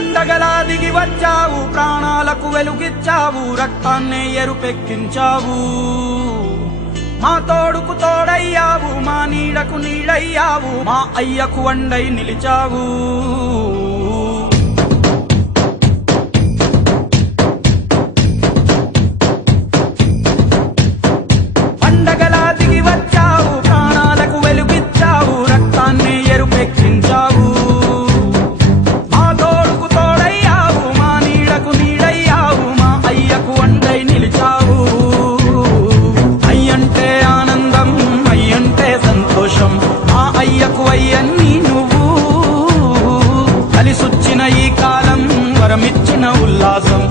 పండగలా దిగి వచ్చావు, ప్రాణాలకు వెలుగిచ్చావు, రక్తాన్నే ఎరుపెక్కించావు. మా తోడుకు తోడయ్యావు, మా నీడకు నీడయ్యావు, మా అయ్యకు వండై నిలిచావు. పండగలా దిగి వచ్చావు, ప్రాణాలకు వెలుగిచ్చావు, రక్తాన్నే ఎరుపెక్కించావు. మా తోడుకు తోడయ్యావు, మా నీడకు నీడయ్యావు, మా అయ్యకు వండై నిలిచావు. అయ్యంటే ఆనందం, అయ్యంటే సంతోషం, మా అయ్యకు అయ్యన్ని నువ్వు. కలిసొచ్చిన ఈ కాలం వరమిచ్చిన ఉల్లాసం,